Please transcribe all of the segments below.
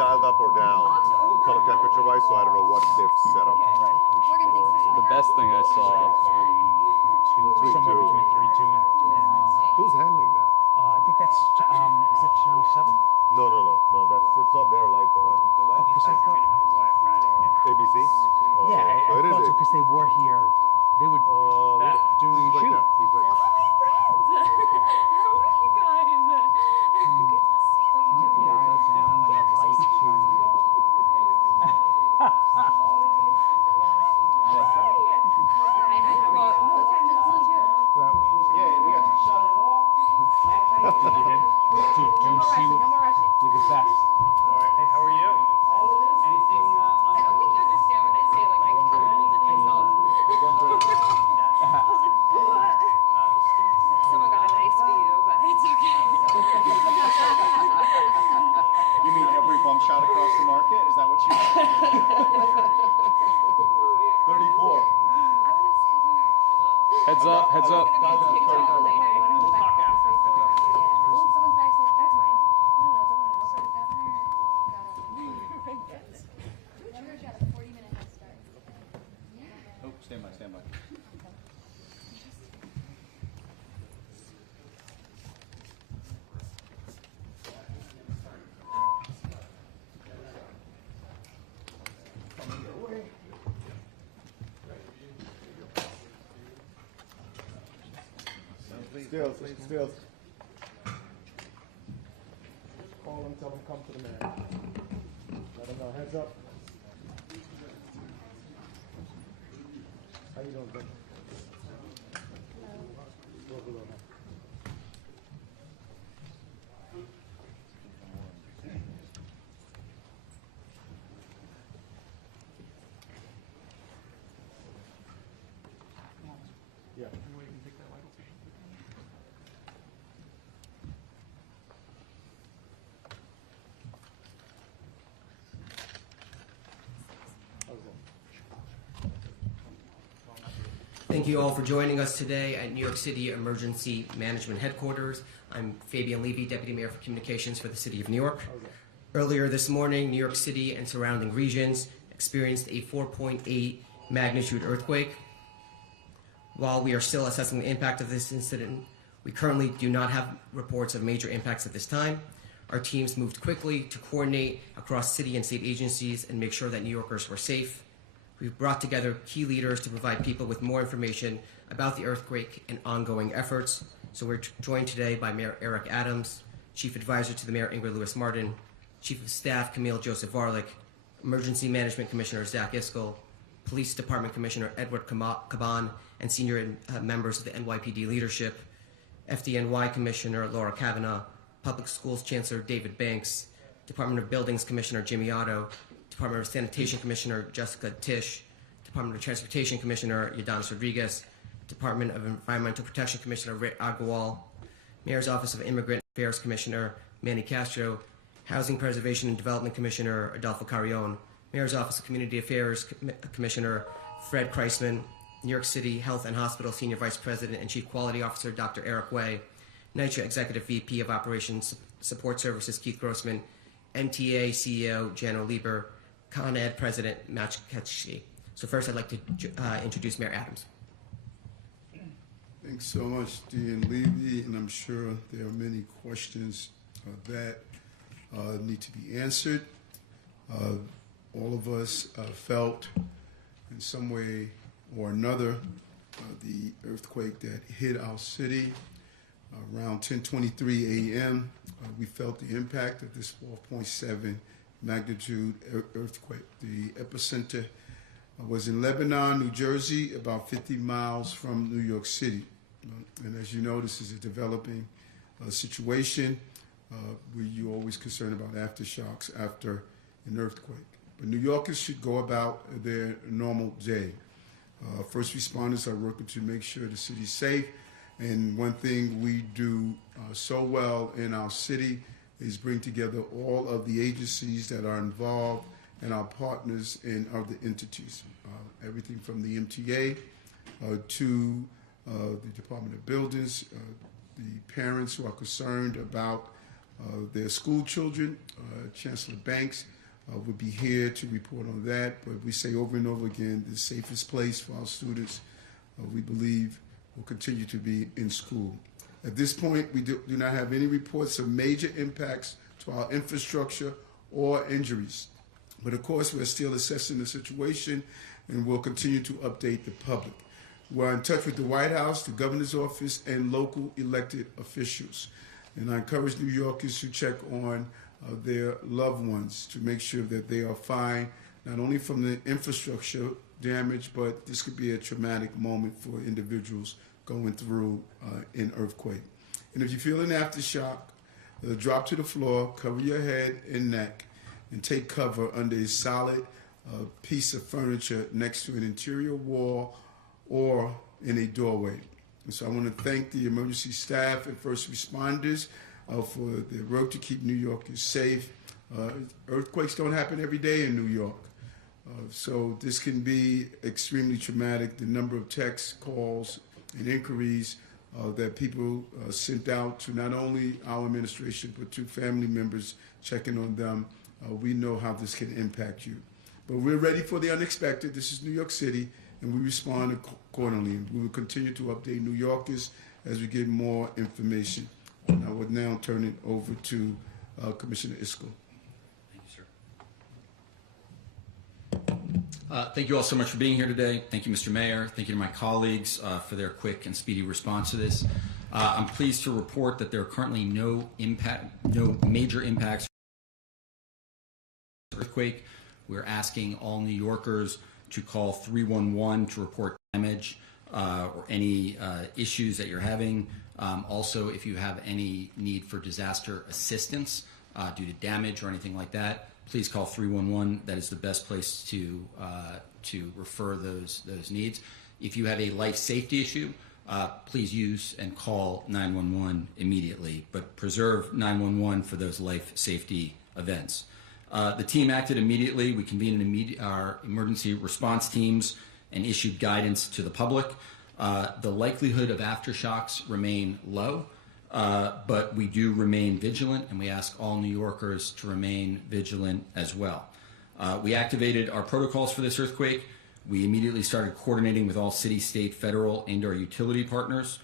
dialed up or down, color temperature wise, so I don't know what they've set up. Right. The best thing I saw. 3, 2, somewhere between 3, 2, and Who's handling that? I think that's is that Channel 7? No, it's not their light though. Oh, because I thought, ABC? Oh, yeah, I so it is thought so because they were here. They were doing a shoot. He's right Oh, my friends! How are you guys? Good to see you. Dial down the light to. Hi, how are you? No time to listen to it. Well, Yeah, we got to shut it off. did you get? Do you see No what? more rushing. You're the best. All right. Hey, how are you? Anything I don't think you understand when I say like I kind of hold it myself. Someone got a nice view, but it's okay. You mean every bump shot across the market? Is that what you mean? 34. I'm gonna say Heads up, heads up. we're gonna be TikTok later. You wanna go back to the first story? Yeah. Oh, someone's back there. That's mine. No, it's someone else. The governor got a. Governor's got a 40-minute head start. Oh, stand by, stand by. Still. Call them, tell them come to the mayor. Let them know, heads up. How you doing, Ben? Hello. Yeah. Thank you all for joining us today at New York City Emergency Management Headquarters. I'm Fabian Levy, Deputy Mayor for Communications for the City of New York. Earlier this morning, New York City and surrounding regions experienced a 4.8 magnitude earthquake. While we are still assessing the impact of this incident, we currently do not have reports of major impacts at this time. Our teams moved quickly to coordinate across city and state agencies and make sure that New Yorkers were safe. We've brought together key leaders to provide people with more information about the earthquake and ongoing efforts. So we're joined today by Mayor Eric Adams, Chief Advisor to the Mayor Ingrid Lewis-Martin, Chief of Staff Camille Joseph Varlick, Emergency Management Commissioner Zach Iskell, Police Department Commissioner Edward Caban, and senior members of the NYPD leadership, FDNY Commissioner Laura Kavanaugh, Public Schools Chancellor David Banks, Department of Buildings Commissioner Jimmy Otto, Department of Sanitation Commissioner Jessica Tisch, Department of Transportation Commissioner Yadanis Rodriguez, Department of Environmental Protection Commissioner Ray Agarwal, Mayor's Office of Immigrant Affairs Commissioner Manny Castro, Housing Preservation and Development Commissioner Adolfo Carrion, Mayor's Office of Community Affairs Commissioner Fred Kreisman, New York City Health and Hospital Senior Vice President and Chief Quality Officer Dr. Eric Way, NYCHA Executive VP of Operations Support Services Keith Grossman, MTA CEO Jano Lieber, Con Ed President Matt Ketchke. So first I'd like to introduce Mayor Adams. Thanks so much, Dean Levy, and I'm sure there are many questions that need to be answered. All of us felt in some way or another the earthquake that hit our city around 10:23 a.m. We felt the impact of this 4.7 magnitude earthquake. The epicenter was in Lebanon, New Jersey, about 50 miles from New York City. And as you know, this is a developing situation where you're always concerned about aftershocks after an earthquake. But New Yorkers should go about their normal day. First responders are working to make sure the city's safe. And one thing we do so well in our city is bring together all of the agencies that are involved and our partners in other entities. Everything from the MTA to the Department of Buildings, the parents who are concerned about Their school children, Chancellor Banks, would be here to report on that. But we say over and over again, the safest place for our students, we believe, will continue to be in school. At this point, we do not have any reports of major impacts to our infrastructure or injuries. But of course, we're still assessing the situation and we'll continue to update the public. We're in touch with the White House, the governor's office, and local elected officials. And I encourage New Yorkers to check on their loved ones to make sure that they are fine, not only from the infrastructure damage, but this could be a traumatic moment for individuals going through an earthquake. And if you feel an aftershock, drop to the floor, cover your head and neck, and take cover under a solid piece of furniture next to an interior wall or in a doorway. And so I want to thank the emergency staff and first responders for their work to keep New Yorkers safe. Earthquakes don't happen every day in New York. So this can be extremely traumatic. The number of texts, calls, and inquiries that people sent out to not only our administration, but to family members checking on them, we know how this can impact you. But we're ready for the unexpected. This is New York City, and we respond accordingly. We will continue to update New Yorkers as we get more information. And I would now turn it over to Commissioner Isco. Thank you, sir. Thank you all so much for being here today. Thank you, Mr. Mayor. Thank you to my colleagues for their quick and speedy response to this. I'm pleased to report that there are currently no major impacts from the earthquake. We're asking all New Yorkers to call 311 to report damage or any issues that you're having. Also, if you have any need for disaster assistance due to damage or anything like that, please call 311. That is the best place to refer those needs. If you have a life safety issue, please use and call 911 immediately, but preserve 911 for those life safety events. The team acted immediately. We convened our emergency response teams and issued guidance to the public. The likelihood of aftershocks remain low, but we do remain vigilant, and we ask all New Yorkers to remain vigilant as well. We activated our protocols for this earthquake. We immediately started coordinating with all city, state, federal, and our utility partners.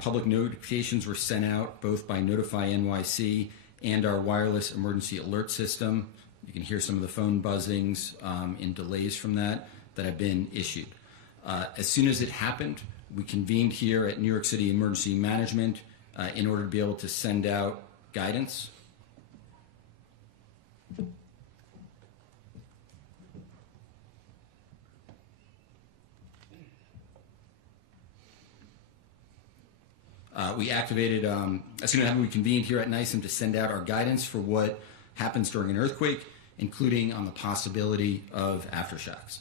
Public notifications were sent out both by Notify NYC and our wireless emergency alert system. You can hear some of the phone buzzings and delays from that have been issued. As soon as it happened, we convened here at New York City Emergency Management in order to be able to send out guidance. We activated, as soon as we convened here at NYCM to send out our guidance for what happens during an earthquake, including on the possibility of aftershocks.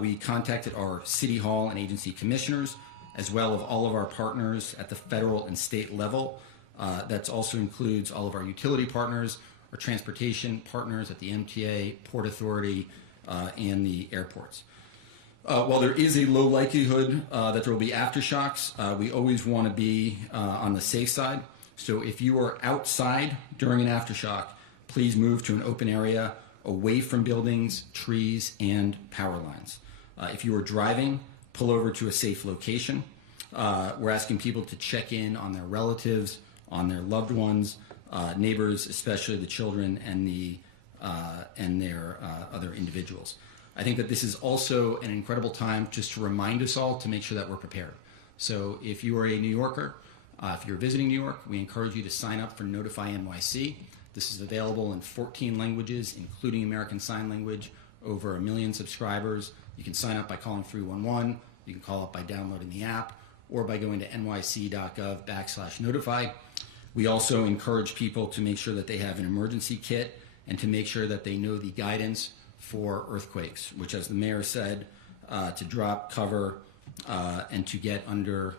We contacted our City Hall and agency commissioners, as well as all of our partners at the federal and state level. That also includes all of our utility partners, our transportation partners at the MTA, Port Authority, and the airports. While there is a low likelihood that there will be aftershocks, we always want to be on the safe side. So if you are outside during an aftershock, please move to an open area away from buildings, trees, and power lines. If you are driving, pull over to a safe location. We're asking people to check in on their relatives, on their loved ones, neighbors, especially the children and their other individuals. I think that this is also an incredible time just to remind us all to make sure that we're prepared. So if you are a New Yorker, if you're visiting New York, we encourage you to sign up for Notify NYC. This is available in 14 languages, including American Sign Language, over 1 million subscribers. You can sign up by calling 311. You can call up by downloading the app or by going to nyc.gov/notify. We also encourage people to make sure that they have an emergency kit and to make sure that they know the guidance for earthquakes, which, as the mayor said, to drop, cover, and to get under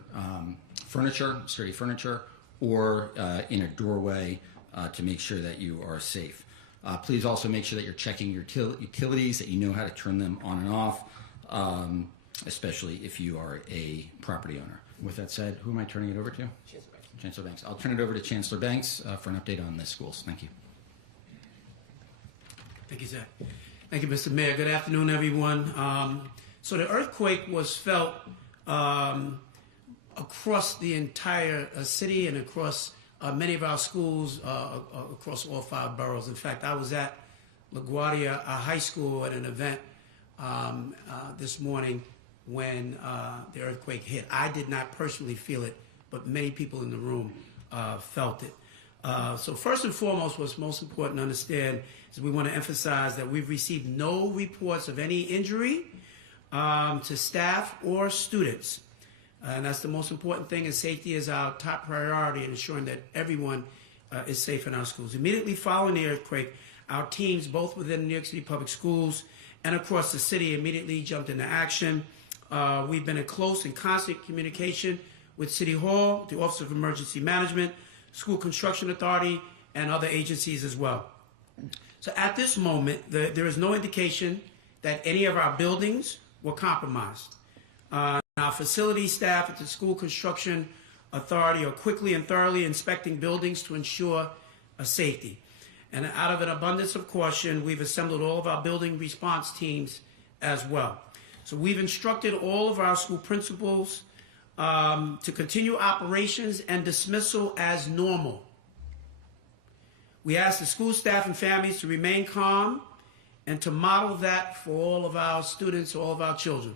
furniture, sturdy furniture, or in a doorway to make sure that you are safe. Please also make sure that you're checking your utilities, that you know how to turn them on and off, especially if you are a property owner. With that said, who am I turning it over to? Chancellor Banks. I'll turn it over to Chancellor Banks for an update on the schools. Thank you. Thank you, Zach. Thank you, Mr. Mayor. Good afternoon, everyone. So the earthquake was felt across the entire city and across many of our schools across all 5 boroughs. In fact, I was at LaGuardia High School at an event this morning when the earthquake hit. I did not personally feel it, but many people in the room felt it. So first and foremost, what's most important to understand is we want to emphasize that we've received no reports of any injury to staff or students. And that's the most important thing, and safety is our top priority in ensuring that everyone is safe in our schools. Immediately following the earthquake, our teams, both within New York City Public Schools and across the city, immediately jumped into action. We've been in close and constant communication with City Hall, the Office of Emergency Management, School Construction Authority, and other agencies as well. So at this moment, there is no indication that any of our buildings were compromised. Our facility staff at the School Construction Authority are quickly and thoroughly inspecting buildings to ensure safety. And out of an abundance of caution, we've assembled all of our building response teams as well. So we've instructed all of our school principals to continue operations and dismissal as normal. We ask the school staff and families to remain calm and to model that for all of our students, all of our children.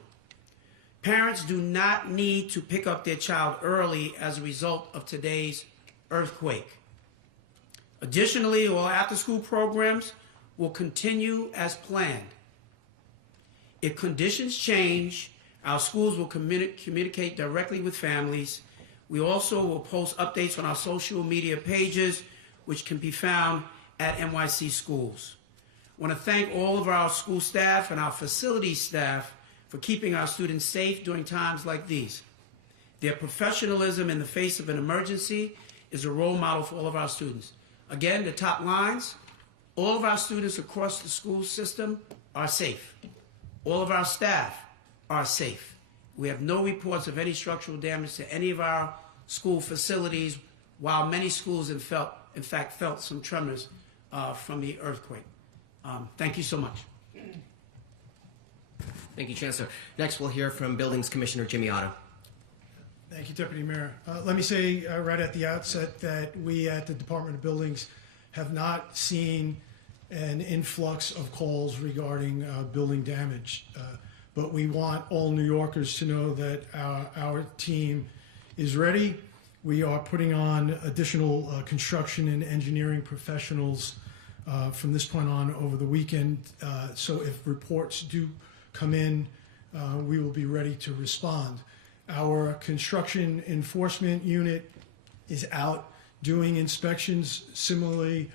Parents do not need to pick up their child early as a result of today's earthquake. Additionally, all after-school programs will continue as planned. If conditions change, our schools will communicate directly with families. We also will post updates on our social media pages, which can be found at NYC Schools. I want to thank all of our school staff and our facility staff for keeping our students safe during times like these. Their professionalism in the face of an emergency is a role model for all of our students. Again, the top lines, all of our students across the school system are safe. All of our staff are safe. We have no reports of any structural damage to any of our school facilities, while many schools in fact felt some tremors from the earthquake. Thank you so much. Thank you, Chancellor. Next, we'll hear from Buildings Commissioner Jimmy Otto. Thank you, Deputy Mayor. Let me say right at the outset that we at the Department of Buildings have not seen an influx of calls regarding building damage. But we want all New Yorkers to know that our team is ready. We are putting on additional construction and engineering professionals from this point on over the weekend. So if reports do come in, we will be ready to respond. Our construction enforcement unit is out doing inspections similar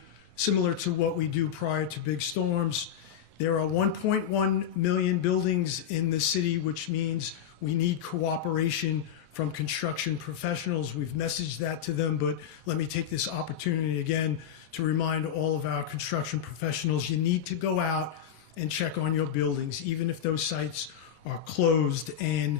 to what we do prior to big storms. There are 1.1 million buildings in the city, which means we need cooperation from construction professionals. We've messaged that to them, but let me take this opportunity again to remind all of our construction professionals, you need to go out and check on your buildings, even if those sites are closed, and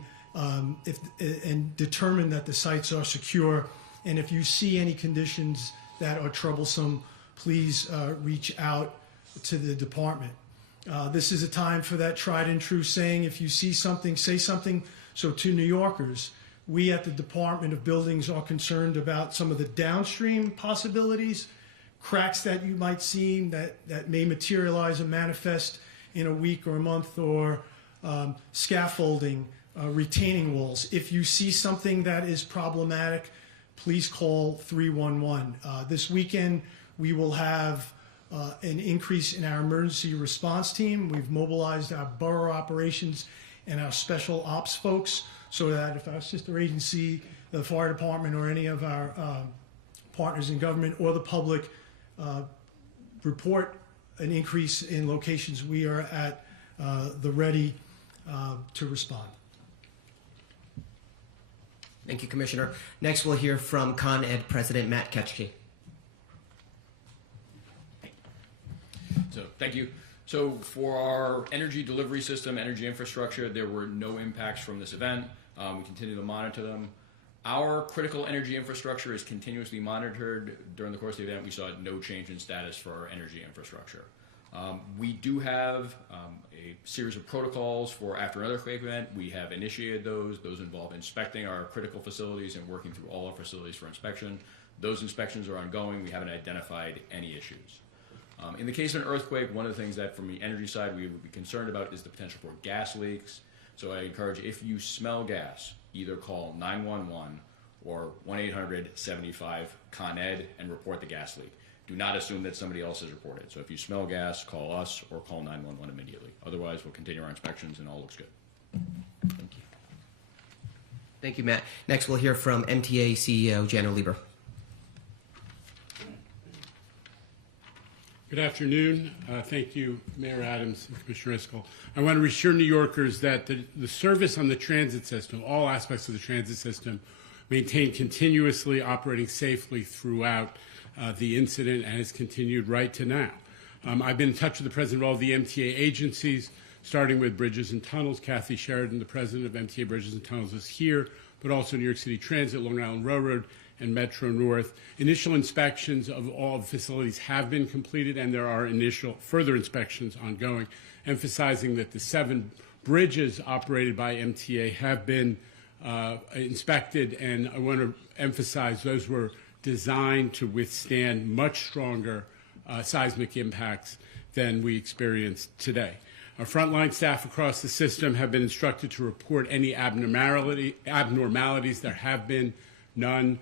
determine that the sites are secure. And if you see any conditions that are troublesome, please reach out to the department. This is a time for that tried and true saying, if you see something, say something. So to New Yorkers, we at the Department of Buildings are concerned about some of the downstream possibilities, cracks that you might see that may materialize and manifest in a week or a month, or scaffolding, retaining walls. If you see something that is problematic, please call 311. This weekend, we will have an increase in our emergency response team. We've mobilized our borough operations and our special ops folks so that if our sister agency, the fire department, or any of our partners in government or the public report an increase in locations, we are at the ready to respond. Thank you, Commissioner. Next, we'll hear from Con Ed President Matt Ketchke. So, thank you. So, for our energy delivery system, energy infrastructure, there were no impacts from this event. We continue to monitor them. Our critical energy infrastructure is continuously monitored. During the course of the event, we saw no change in status for our energy infrastructure. We do have a series of protocols for after an earthquake event. We have initiated those. Those involve inspecting our critical facilities and working through all our facilities for inspection. Those inspections are ongoing. We haven't identified any issues. In the case of an earthquake, one of the things that from the energy side we would be concerned about is the potential for gas leaks. So I encourage, if you smell gas, either call 911 or 1-800-75-CON-ED and report the gas leak. Do not assume that somebody else has reported. So if you smell gas, call us or call 911 immediately. Otherwise, we'll continue our inspections and all looks good. Thank you. Thank you, Matt. Next, we'll hear from MTA CEO Jano Lieber. Good afternoon. Thank you, Mayor Adams and Commissioner Iscol. I want to reassure New Yorkers that the service on the transit system, all aspects of the transit system, maintained continuously, operating safely throughout the incident and has continued right to now. I've been in touch with the president of all the MTA agencies, starting with Bridges and Tunnels. Kathy Sheridan, the president of MTA Bridges and Tunnels, is here, but also New York City Transit, Long Island Railroad, and Metro North. Initial inspections of all facilities have been completed, and there are initial further inspections ongoing, emphasizing that the 7 bridges operated by MTA have been inspected, and I want to emphasize those were designed to withstand much stronger seismic impacts than we experienced today. Our frontline staff across the system have been instructed to report any abnormalities. There have been none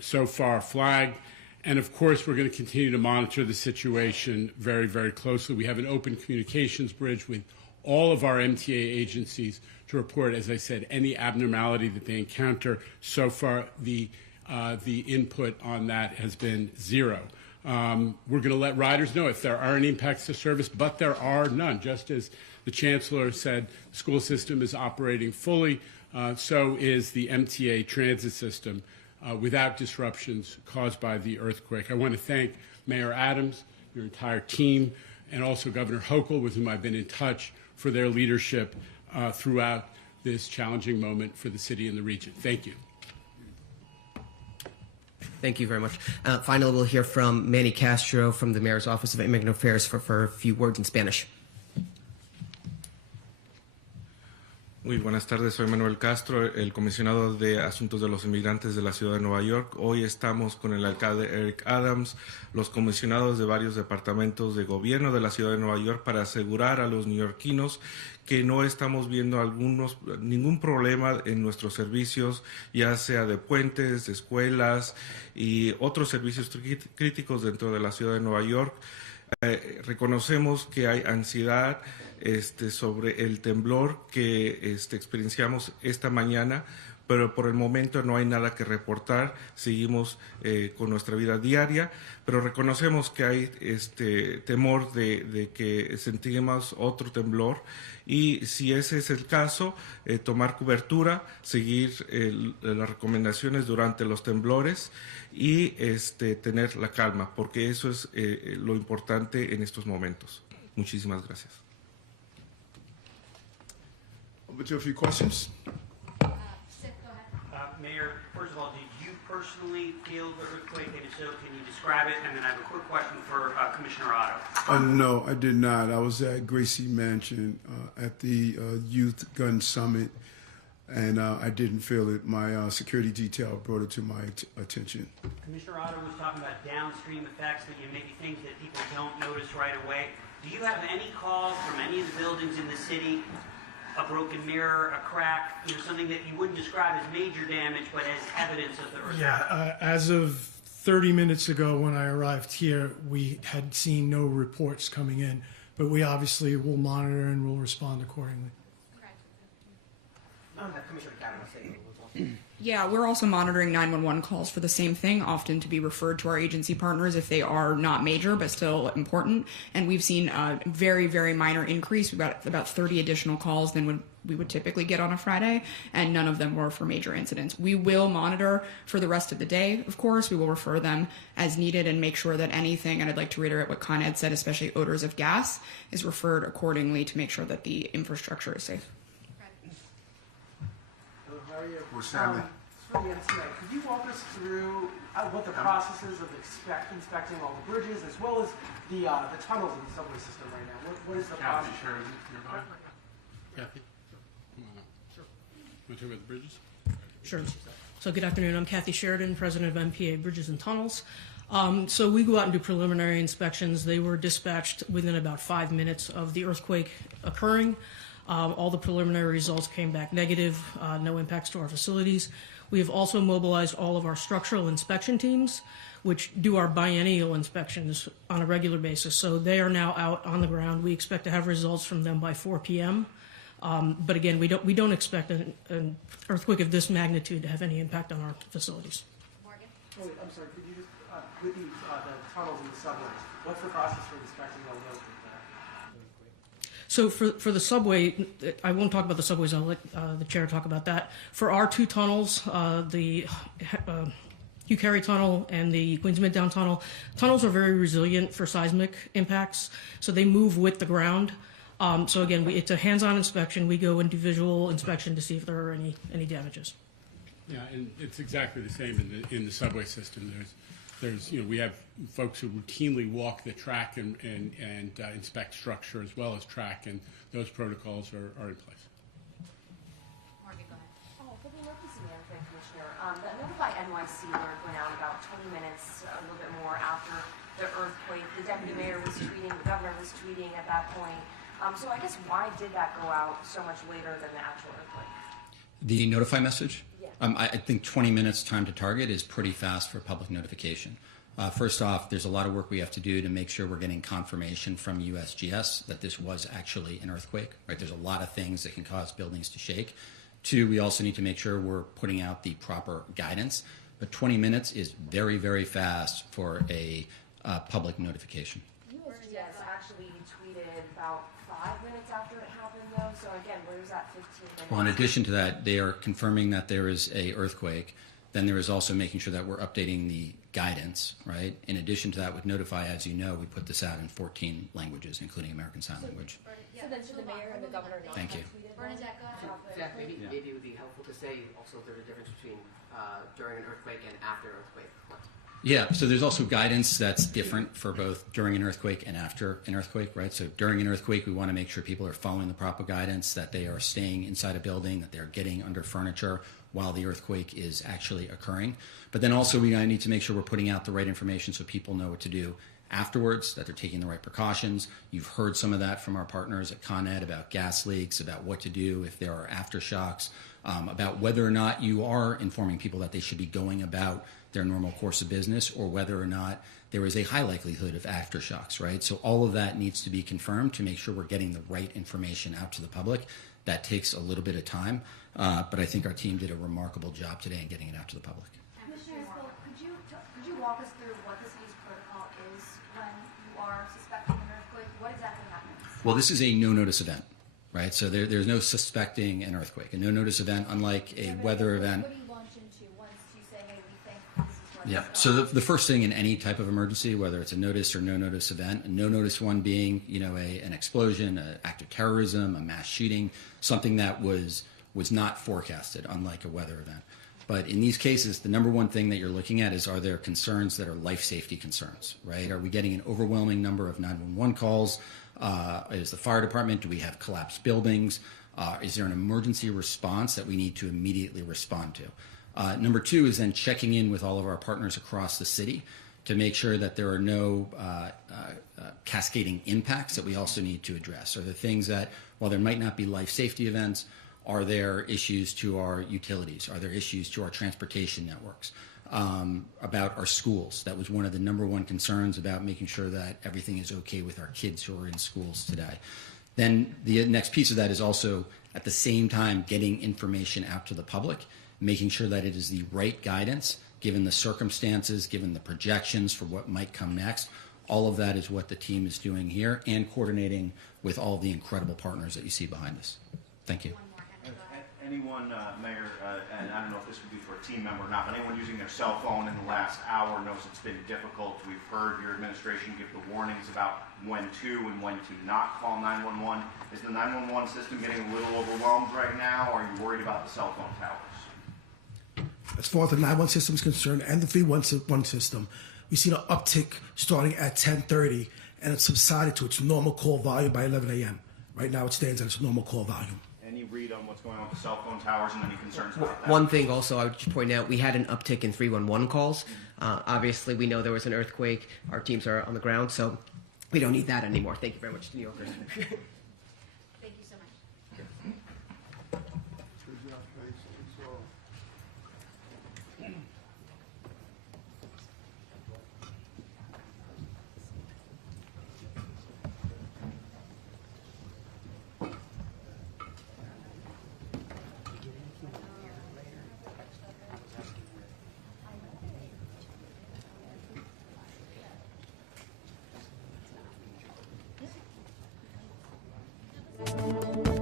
so far flagged. And of course, we're going to continue to monitor the situation very, very closely. We have an open communications bridge with all of our MTA agencies to report, as I said, any abnormality that they encounter. So far, the input on that has been 0. We're going to let riders know if there are any impacts to service, but there are none. Just as the Chancellor said, the school system is operating fully. So is the MTA transit system without disruptions caused by the earthquake. I want to thank Mayor Adams, your entire team, and also Governor Hochul, with whom I've been in touch, for their leadership throughout this challenging moment for the city and the region. Thank you. Thank you very much. Finally, we'll hear from Manny Castro from the Mayor's Office of Immigrant Affairs for a few words in Spanish. Muy buenas tardes, soy Manuel Castro, el comisionado de Asuntos de los Inmigrantes de la Ciudad de Nueva York. Hoy estamos con el alcalde Eric Adams, los comisionados de varios departamentos de gobierno de la Ciudad de Nueva York para asegurar a los neoyorquinos que no estamos viendo ningún problema en nuestros servicios, ya sea de puentes, de escuelas y otros servicios críticos dentro de la Ciudad de Nueva York. Reconocemos que hay ansiedad sobre el temblor que experienciamos esta mañana, pero por el momento no hay nada que reportar. Seguimos con nuestra vida diaria, pero reconocemos que hay temor de que sentimos otro temblor, y si ese es el caso, tomar cobertura, seguir las recomendaciones durante los temblores y tener la calma, porque eso es lo importante en estos momentos. Muchísimas gracias. Over to a few questions. Mayor, first of all, did you personally feel the earthquake? And if so, can you describe it? And then I have a quick question for Commissioner Otto. No, I did not. I was at Gracie Mansion at the Youth Gun Summit, and I didn't feel it. My security detail brought it to my attention. Commissioner Otto was talking about downstream effects, that maybe things that people don't notice right away. Do you have any calls from any of the buildings in the city, a broken mirror, a crack, something that you wouldn't describe as major damage, but as evidence of the earthquake? Yeah, as of 30 minutes ago when I arrived here, we had seen no reports coming in, but we obviously will monitor and will respond accordingly. Yeah, we're also monitoring 911 calls for the same thing, often to be referred to our agency partners if they are not major but still important. And we've seen a very, very minor increase. We've got about 30 additional calls than we would typically get on a Friday, and none of them were for major incidents. We will monitor for the rest of the day, of course. We will refer them as needed and make sure that anything, and I'd like to reiterate what Con Ed said, especially odors of gas, is referred accordingly to make sure that the infrastructure is safe. What's happening? for the MTA. Could you walk us through what the process is of inspecting all the bridges as well as the tunnels in the subway system right now? What is the process? Kathy Sheridan, Kathy, come on up. Sure. Want to talk about the bridges? Sure. So good afternoon. I'm Kathy Sheridan, president of MPA Bridges and Tunnels. So we go out and do preliminary inspections. They were dispatched within about 5 minutes of the earthquake occurring. All the preliminary results came back negative, no impacts to our facilities. We have also mobilized all of our structural inspection teams, which do our biennial inspections on a regular basis. So they are now out on the ground. We expect to have results from them by 4 p.m. But again, we don't expect an earthquake of this magnitude to have any impact on our facilities. Morgan? Oh, wait, I'm sorry. Could you just, with the tunnels and the subways, what's the process for inspecting all those? So for the subway, I won't talk about the subways. I'll let the chair talk about that. For our two tunnels, the Hugh Carey Tunnel and the Queens Midtown Tunnel, tunnels are very resilient for seismic impacts, so they move with the ground. So again, it's a hands-on inspection. We go and do visual inspection to see if there are any damages. Yeah, and it's exactly the same in the subway system. There's we have folks who routinely walk the track and inspect structure as well as track, and those protocols are in place. Morgan, go ahead. For the emergency management commissioner, the Notify NYC alert went out about 20 minutes, a little bit more after the earthquake. The deputy mayor was tweeting, the governor was tweeting at that point. So I guess why did that go out so much later than the actual earthquake? The notify message? Yeah. I think 20 minutes time to target is pretty fast for public notification. First off, there's a lot of work we have to do to make sure we're getting confirmation from USGS that this was actually an earthquake, right? There's a lot of things that can cause buildings to shake. Two, we also need to make sure we're putting out the proper guidance. But 20 minutes is very, very fast for a public notification. USGS actually tweeted about 5 minutes after it happened, though. So again, where's that 15 minutes? Well, in addition to that, they are confirming that there is a earthquake. Then there is also making sure that we're updating the guidance, right? In addition to that, with Notify, as you know, we put this out in 14 languages, including American Sign Language. So then should the mayor and the governor not Thank you. have tweeted? Bernadette, go ahead. Zach, maybe it would be helpful to say also there's a difference between during an earthquake and after an earthquake. Yeah, so there's also guidance that's different for both during an earthquake and after an earthquake, right? So during an earthquake, we want to make sure people are following the proper guidance, that they are staying inside a building, that they're getting under furniture while the earthquake is actually occurring. But then also we need to make sure we're putting out the right information so people know what to do afterwards, that they're taking the right precautions. You've heard some of that from our partners at Con Ed about gas leaks, about what to do if there are aftershocks, about whether or not you are informing people that they should be going about their normal course of business, or whether or not there is a high likelihood of aftershocks, right? So all of that needs to be confirmed to make sure we're getting the right information out to the public. That takes a little bit of time, but I think our team did a remarkable job today in getting it out to the public. Commissioner, could you walk us through what the city's protocol is when you are suspecting an earthquake? What exactly happens? Well, this is a no-notice event, right? So there's no suspecting an earthquake. A no-notice event, unlike a weather event. What do you launch into once you say, hey, we think this is where Yeah. this So goes? the first thing in any type of emergency, whether it's a notice or no notice event, a no notice one being, an explosion, an act of terrorism, a mass shooting, something that was not forecasted, unlike a weather event. But in these cases, the number one thing that you're looking at is, are there concerns that are life safety concerns, right? Are we getting an overwhelming number of 911 calls? Is the fire department, do we have collapsed buildings? Is there an emergency response that we need to immediately respond to? Number two is then checking in with all of our partners across the city to make sure that there are no cascading impacts that we also need to address. Are there things that, while there might not be life safety events, are there issues to our utilities? Are there issues to our transportation networks? About our schools? That was one of the number one concerns, about making sure that everything is okay with our kids who are in schools today. Then the next piece of that is also, at the same time, getting information out to the public, making sure that it is the right guidance, given the circumstances, given the projections for what might come next. All of that is what the team is doing here, and coordinating with all the incredible partners that you see behind us. Thank you. Anyone, Mayor, and I don't know if this would be for a team member or not, but anyone using their cell phone in the last hour knows it's been difficult. We've heard your administration give the warnings about when to and when to not call 911. Is the 911 system getting a little overwhelmed right now, or are you worried about the cell phone towers? as far as the 911 system is concerned and the 311 system, we've seen an uptick starting at 10:30, and it's subsided to its normal call volume by 11 a.m. Right now, it stands at its normal call volume. Any read on what's going on with the cell phone towers and any concerns about that? One thing also I would just point out, we had an uptick in 311 calls. Obviously, we know there was an earthquake. Our teams are on the ground, so we don't need that anymore. Thank you very much to New Yorkers. Thank you so much. Thank you.